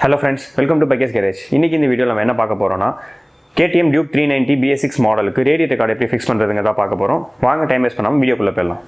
Hello friends, welcome to Bikeaccessories. இன்னைக்கு இந்த வீடியோல நம்ம என்ன பார்க்க போறோம்னா KTM DUKE 390 BS6 மாடலுக்கு ரேடியேட்டர் கார்டு எப்படி ஃபிக்ஸ் பண்றதுங்க தான் பார்க்க போறோம். வாங்க டைம் வேஸ்ட் பண்ணாம வீடியோக்குள்ள போய்டலாம்.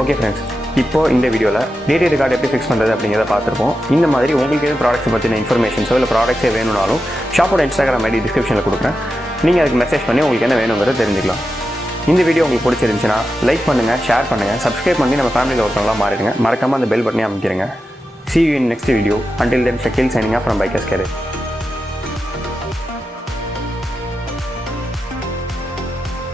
ஓகே ஃப்ரெண்ட்ஸ், இப்போ இந்த வீடியோவில் ரேடியேட்டர் கார்டு எப்படி ஃபிக்ஸ் பண்ணுறது அப்படிங்கிறத பார்த்துருப்போம். இந்த மாதிரி உங்களுக்கு எது ப்ராடக்ட்ஸை பற்றின இன்ஃபர்மேஷன்ஸோ இல்லை ப்ராடக்ட்ஸே வேணும்னாலும் ஷாப்போட இன்ஸ்டாகிராம் ஐடி டிஸ்கிரிப்ஷனில் கொடுக்குறேன். நீங்கள் அதுக்கு மெசேஜ் பண்ணி உங்களுக்கு என்ன வேணுங்கிறத தெரிஞ்சுக்கலாம். இந்த வீடியோ உங்களுக்கு பிடிச்சிருந்துச்சுன்னா லைக் பண்ணுங்கள், ஷேர் பண்ணுங்கள், சப்ஸ்கிரைப் பண்ணி நம்ம ஃபேமிலியில் ஒருத்தவங்களாம் மாறிடுங்க. மறக்காமல் அந்த bell பட்டனே அமைக்கிறேங்க. See you in next video. Until then, Shakil signing off from Bikeaccessories.